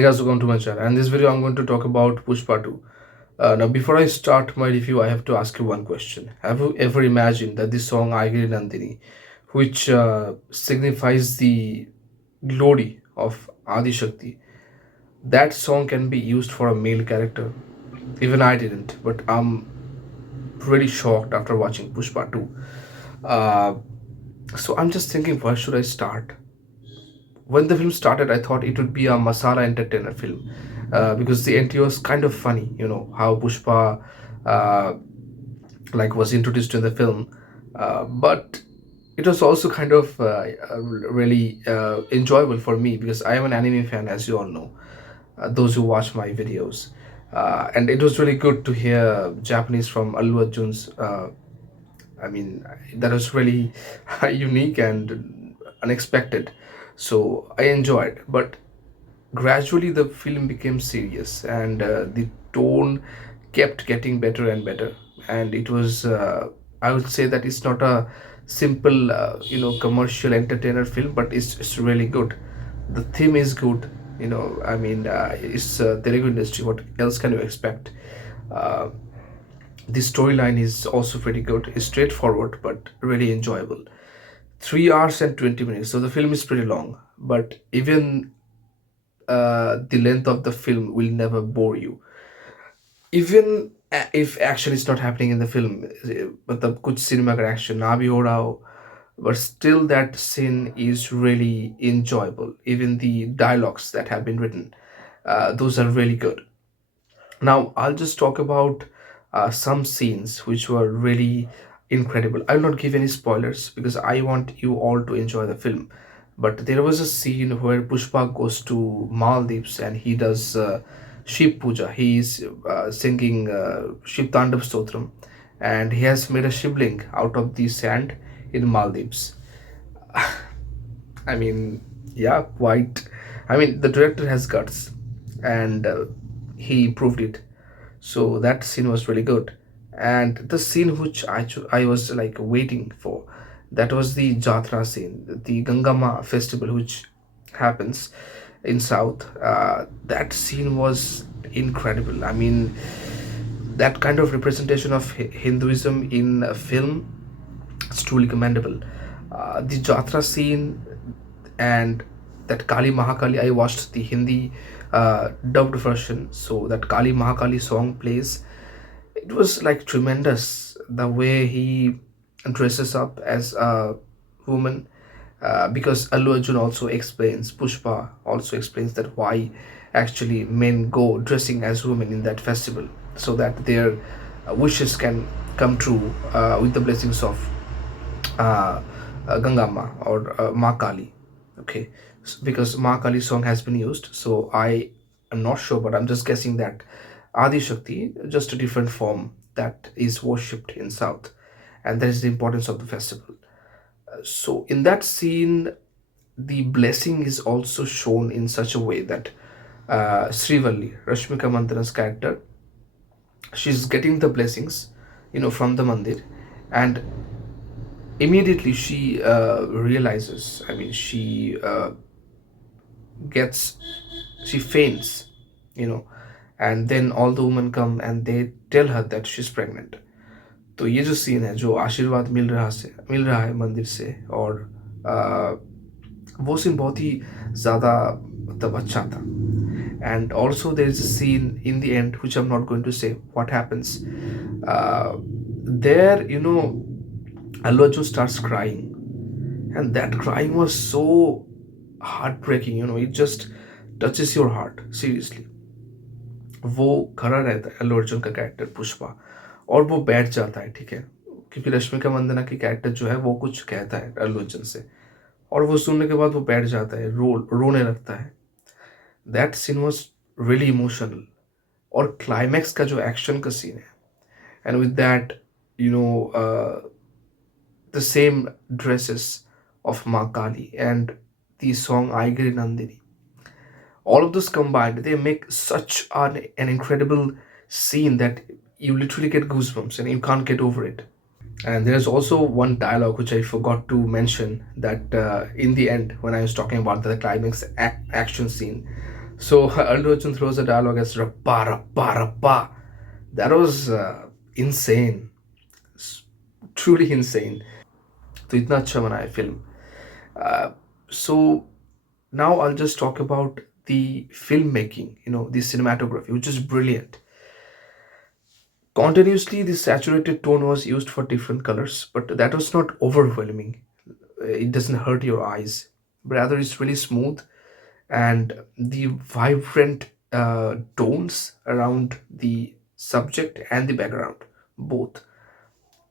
Hey guys, welcome to my channel. And this video, I'm going to talk about Pushpa 2. Now, before I start my review, I have to ask you one question. Have you ever imagined that this song Aigiri Nandini, which signifies the glory of Adi Shakti, that song can be used for a male character? Even I didn't, but I'm really shocked after watching Pushpa 2. Uh, so I'm just thinking, where should I start? When the film started, I thought it would be a masala entertainer film because the entry was kind of funny. You know how Pushpa uh, was introduced in the film, but it was also kind of really enjoyable for me because I am an anime fan, as you all know. Those who watch my videos, and it was really good to hear Japanese from Allu Arjun's. I mean, that was really unique and unexpected. So I enjoyed, but gradually the film became serious and the tone kept getting better and better. And it was, I would say that it's not a simple, commercial entertainer film, but it's really good. The theme is good. I mean, it's Telugu industry. What else can you expect? Uh, the storyline is also pretty good. It's straightforward but really enjoyable. 3 hours and 20 minutes. So the film is pretty long, but even the length of the film will never bore you. Even if action is not happening in the film, मतलब कुछ cinema का action ना भी हो रहा हो, but still that scene is really enjoyable. Even the dialogues that have been written, those are really good. Now, I'll just talk about some scenes which were really incredible. I'll not give any spoilers because I want you all to enjoy the film. But there was a scene where Pushpa goes to Maldives and he does Shiv Puja. He is singing Shiv Tandav Stotram, and he has made a shivling out of the sand in Maldives. I mean, yeah, quite. I mean, the director has guts, and he proved it. So that scene was really good. And the scene which I was like waiting for, that was the Jatra scene, the Gangama festival, which happens in South. That scene was incredible. I mean, that kind of representation of Hinduism in a film is truly commendable. The Jatra scene and that Kali Mahakali, I watched the Hindi dubbed version, so that Kali Mahakali song plays. It was like tremendous the way he dresses up as a woman. Because Allu Arjun also explains, Pushpa also explains that why actually men go dressing as women in that festival so that their wishes can come true with the blessings of uh, Gangama or Ma Kali. Okay, because Ma Kali song has been used, so I am not sure, but I'm just guessing that Adi Shakti, just a different form that is worshipped in South, and that is the importance of the festival. So in that scene, the blessing is also shown in such a way that Srivalli, Rashmika Mandana's character, she's getting the blessings, from the mandir, and immediately she realizes. I mean, gets she faints, you know, and then all the women come and they tell her that she's pregnant. तो ये जो scene है, जो आशीर्वाद मिल रहा है मंदिर से, और आ, वो सीन बहुत ही ज़्यादा मतलब अच्छा था. And also there is a scene in the end which I'm not going to say what happens. There, Allu Arjun starts crying, and that crying was so heartbreaking. It just touches your heart, seriously. वो खड़ा रहता है अल्लू अर्जुन का character Pushpa, और वो बैठ जाता है, ठीक है, क्योंकि रश्मिका मंदना की कैरेक्टर जो है वो कुछ कहता है अल्लू अर्जुन से, और वो सुनने के बाद वो बैठ जाता है, रोने लगता है. That scene was really emotional. और क्लाइमैक्स का जो एक्शन का सीन है, and with that, you know the same dresses of Ma Kali and the song Aigiri Nandini. All of those combined, they make such an incredible scene that you literally get goosebumps and you can't get over it. And there's also one dialogue which I forgot to mention, that in the end, when I was talking about the climax action scene. So Allu Arjun throws a dialogue as rappa rappa rappa. That was insane, S- truly insane. तो इतना अच्छा बना है film. So now I'll just talk about the filmmaking, the cinematography, which is brilliant. Continuously, the saturated tone was used for different colors, but that was not overwhelming. It doesn't hurt your eyes. Rather, it's really smooth, and the vibrant tones around the subject and the background, both,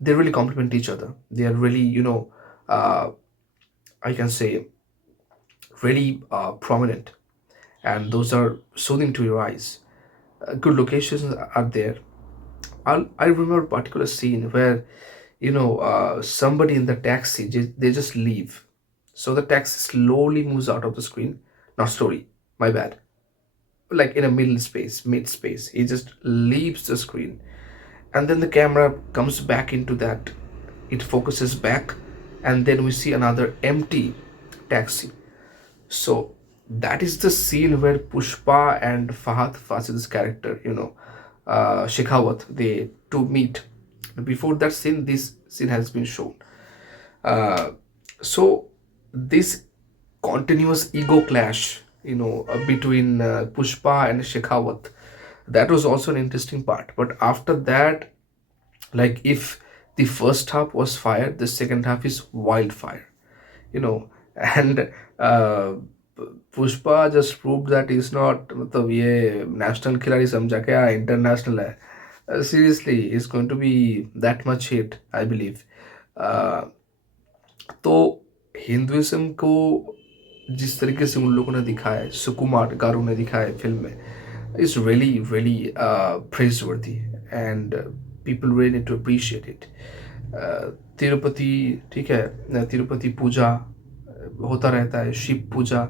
they really complement each other. They are really, uh, I can say, really prominent, and those are soothing to your eyes. Good locations are there. I remember a particular scene where somebody in the taxi, they just leave. So the taxi slowly moves out of the screen. Not slowly, my bad. Like in a mid space. He just leaves the screen. And then the camera comes back into that. It focuses back. And then we see another empty taxi. So that is the scene where Pushpa and Fahad Fasil's character, Shekhawat, they two meet. Before that scene, this scene has been shown. Uh, so this continuous ego clash, between Pushpa and Shekhawat, that was also an interesting part. But after that, like if the first half was fire, the second half is wildfire, you know and Pushpa just prove that is not, मतलब ये national खिलाड़ी समझा क्या, international है. Seriously is going to be that much hit, I believe. तो Hinduism को जिस तरीके से उन लोगों ने दिखाया है, सुकुमार गारू ने दिखाया है फिल्म में, is really really praiseworthy, and people really need to appreciate it. Tirupati, ठीक है, तिरुपति पूजा होता रहता है, शिव पूजा,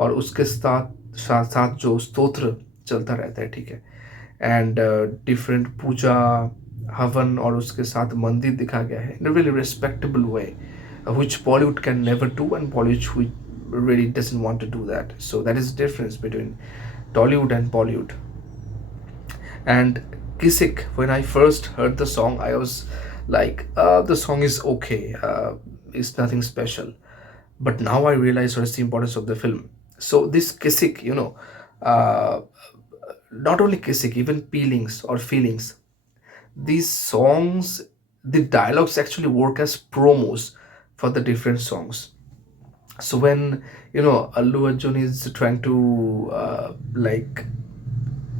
और उसके साथ साथ साथ जो स्तोत्र चलता रहता है, ठीक है. एंड डिफरेंट पूजा, हवन, और उसके साथ मंदिर दिखा गया है in a really respectable way, which Bollywood can never do, and Bollywood really doesn't want to do that. So that is the difference between Tollywood and Bollywood. And Kisik, when I first heard the song, I was like, the song is okay, it's nothing special. But now I realize what is the importance of the film. So this Kisik, uh, not only Kisik, even Peelings or Feelings, these songs, the dialogues actually work as promos for the different songs. So when Allu Arjun is trying to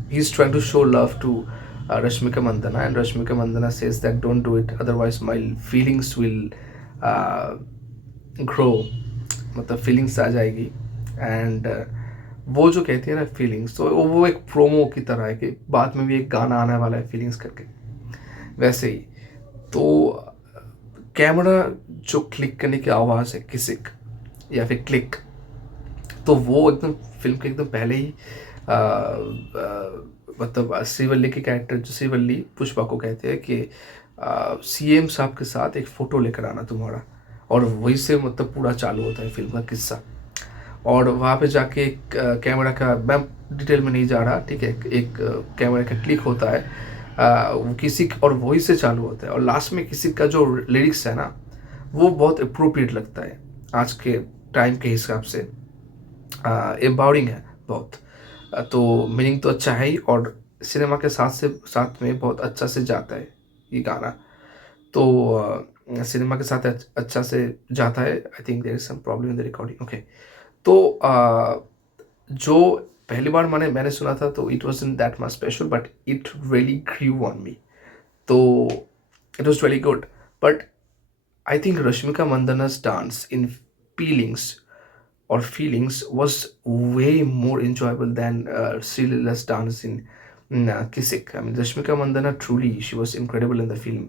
he's trying to show love to Rashmika Mandana, and Rashmika Mandana says that don't do it, otherwise my feelings will uh, grow, मतलब feelings आ जाएगी. And वो जो कहती है ना feelings, तो वो एक प्रोमो की तरह है कि बाद में भी एक गाना आने वाला है फीलिंग्स करके, वैसे ही. तो कैमरा जो क्लिक करने की आवाज़ है, किसिक या फिर क्लिक, तो वो एकदम फिल्म के एकदम पहले ही मतलब श्रीवल्ली के कैरेक्टर, जो श्रीवल्ली पुष्पा को कहते हैं कि सीएम साहब के साथ एक फ़ोटो लेकर आना तुम्हारा, और वही से मतलब पूरा चालू होता है फिल्म का किस्सा. और वहाँ पे जाके एक कैमरा का, मैं डिटेल में नहीं जा रहा, ठीक है, एक कैमरा का क्लिक होता है, वो किसी, और वही से चालू होता है, और लास्ट में किसी का जो लिरिक्स है ना, वो बहुत अप्रोप्रिएट लगता है आज के टाइम के हिसाब से. एम्पावरिंग है बहुत. तो मीनिंग तो अच्छा है ही, और सिनेमा के साथ से साथ में बहुत अच्छा से जाता है ये गाना. तो सिनेमा के साथ अच्छा से जाता है. I think there is some problem in the recording. Okay. तो जो पहली बार मैंने सुना था, तो it was in that much special, but it really grieve on me. तो it was very good. But I think Rashmika Mandanna's dance in feelings or feelings was way more enjoyable than Sri Leela's dance in Kisik. I mean, Rashmika Mandana, truly, she was incredible in the film.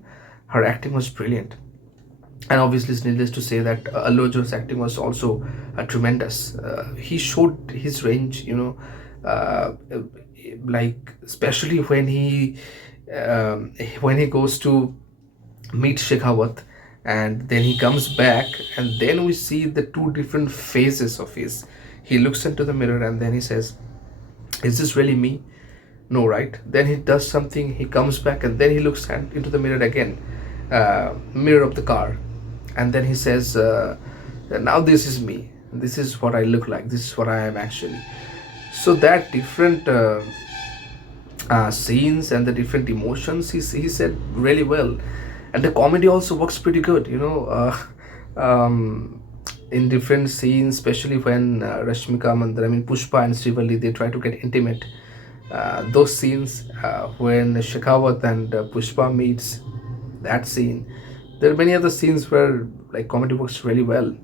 Her acting was brilliant. And obviously, it's needless to say that Allu Arjun's acting was also tremendous. He showed his range, uh, like especially when he goes to meet Shekhawat, and then he comes back, and then we see the two different phases of his. He looks into the mirror and then he says, Is this really me? No, right? Then he does something, he comes back, and then he looks into the mirror again, mirror of the car, and then he says, now this is me. This is what I look like. This is what I am actually. So that different scenes and the different emotions he said really well, and the comedy also works pretty good, in different scenes, especially when Rashmika Mandan, I mean Pushpa and Srivalli, they try to get intimate. Those scenes when Shekhawat and Pushpa meets, that scene. There are many other scenes where like comedy works really well,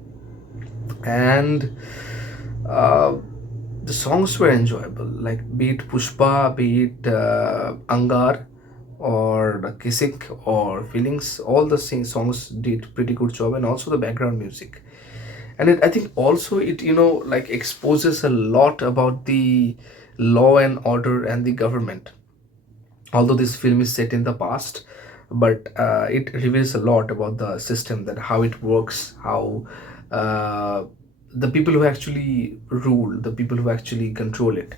and uh, the songs were enjoyable. Like be it Pushpa, be it Angar, or the Kissing or Feelings, all the songs did pretty good job, and also the background music. And I think also it like exposes a lot about the law and order and the government, although this film is set in the past, but it reveals a lot about the system, that how it works, how uh, the people who actually rule, the people who actually control it.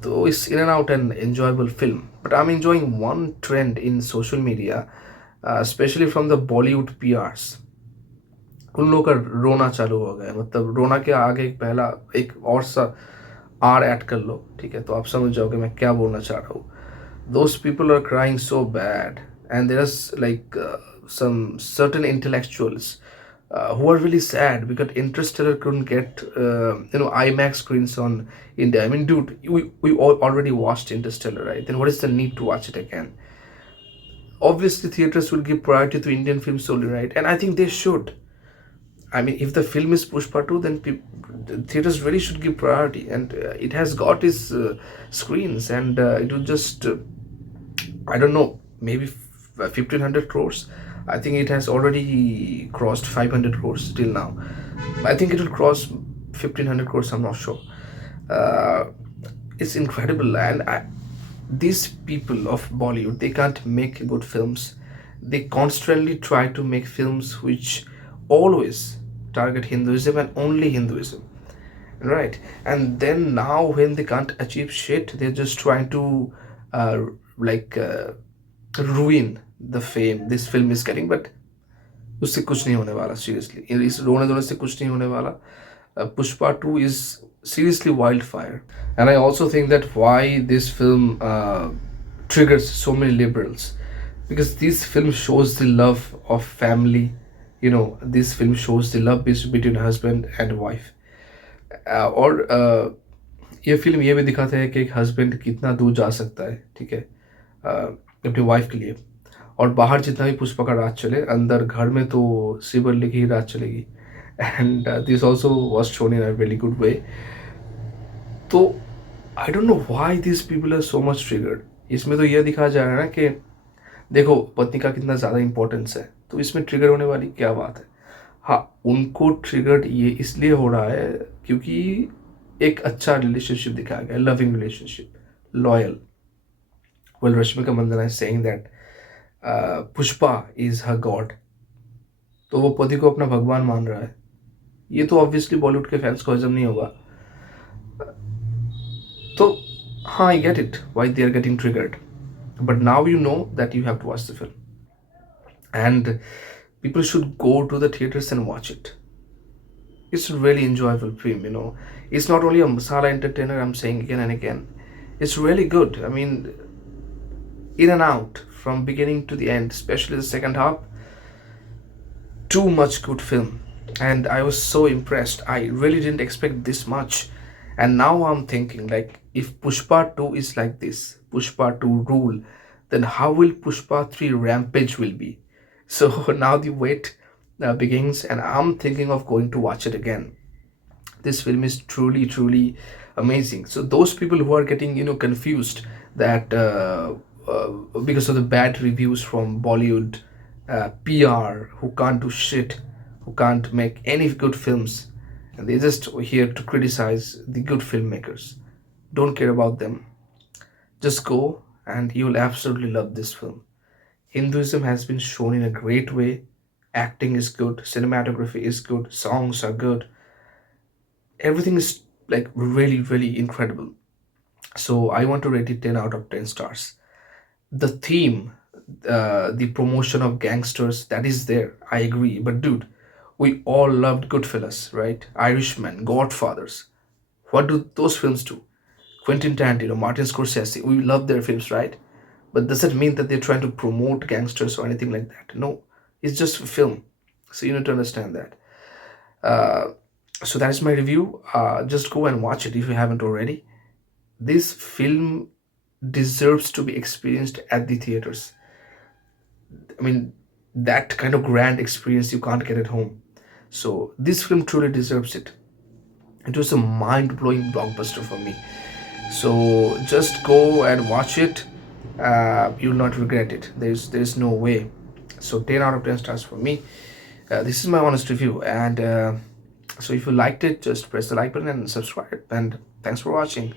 Though it's in and out an enjoyable film, but I'm enjoying one trend in social media, especially from the Bollywood PRs. उन लोगों का रोना चालू हो गया है, मतलब रोना के आगे एक पहला एक और सा आर ऐड कर लो, ठीक है, तो आप समझ जाओगे मैं क्या बोलना चाह रहा हूँ. Those people are crying so bad, and there's like some certain intellectuals who are really sad because Interstellar couldn't get IMAX screens on India. I mean, dude, we all already watched Interstellar, right? Then what is the need to watch it again? Obviously theaters will give priority to Indian films solely, right? And I think they should. I mean, if the film is Pushpa 2, then theaters really should give priority, and it has got its screens, and it will just, I don't know, maybe 1500 crores. I think it has already crossed 500 crores till now. I think it will cross 1500 crores, I'm not sure. Uh, it's incredible, and these people of Bollywood, they can't make good films. They constantly try to make films which always target Hinduism and only Hinduism, right? And then now when they can't achieve shit, they're just trying to uh, like ruin the fame this film is getting. But उससे कुछ नहीं होने वाला, seriously, इस रोने धोने से कुछ नहीं होने वाला. Pushpa 2 is seriously wildfire. And I also think that why this film triggers so many liberals, because this film shows the love of family. This film shows the love between husband and wife. और ये film ये भी दिखाता है कि एक husband कितना दूर जा सकता है, ठीक है, अपनी वाइफ के लिए. और बाहर जितना भी पुष्पा का राज चले, अंदर घर में तो श्रीवल्ली की ही राज चलेगी. And this also was shown in a very good way. तो I don't know why this people are so much triggered. इसमें तो यह दिखाया जा रहा है ना कि देखो पत्नी का कितना ज़्यादा इंपॉर्टेंस है, तो इसमें ट्रिगर होने वाली क्या बात है. हाँ, उनको ट्रिगर्ड ये इसलिए हो रहा है क्योंकि एक अच्छा रिलेशनशिप दिखाया गया, loving relationship, loyal. Well, Rashmika Mandanna is saying that Pushpa is her god. तो वो पति को अपना भगवान मान रहा है. ये तो ऑब्वियसली बॉलीवुड के फैंस को हजम नहीं होगा. तो हाँ, I get it why they are getting triggered, but now you know that you have to watch the film, and people should go to the theaters and watch it. It's a really enjoyable film. It's not only a masala entertainer, I'm saying again and again. It's really good. I mean, in and out from beginning to the end, especially the second half. Too much good film, and I was so impressed. I really didn't expect this much. And now I'm thinking, like, if Pushpa 2 is like this, Pushpa 2 rule, then how will Pushpa 3 rampage will be? So now the wait begins, and I'm thinking of going to watch it again. This film is truly truly amazing. So those people who are getting confused that because of the bad reviews from Bollywood PR, who can't do shit, who can't make any good films, and they're just here to criticize the good filmmakers, don't care about them. Just go and you'll absolutely love this film. Hinduism has been shown in a great way. Acting is good, cinematography is good, songs are good, everything is like really really incredible. So I want to rate it 10 out of 10 stars. The theme, the promotion of gangsters, that is there. I agree. But dude, we all loved Goodfellas, right? Irishman, Godfathers. What do those films do? Quentin Tarantino, Martin Scorsese, we love their films, right? But does it mean that they're trying to promote gangsters or anything like that? No, it's just a film. So you need to understand that. Uh, so that is my review. Just go and watch it if you haven't already. This film deserves to be experienced at the theaters. I mean, that kind of grand experience you can't get at home. So this film truly deserves it. It was a mind-blowing blockbuster for me. So just go and watch it. You'll not regret it. There's no way. So 10 out of 10 stars for me. This is my honest review. And so if you liked it, just press the like button and subscribe. And thanks for watching.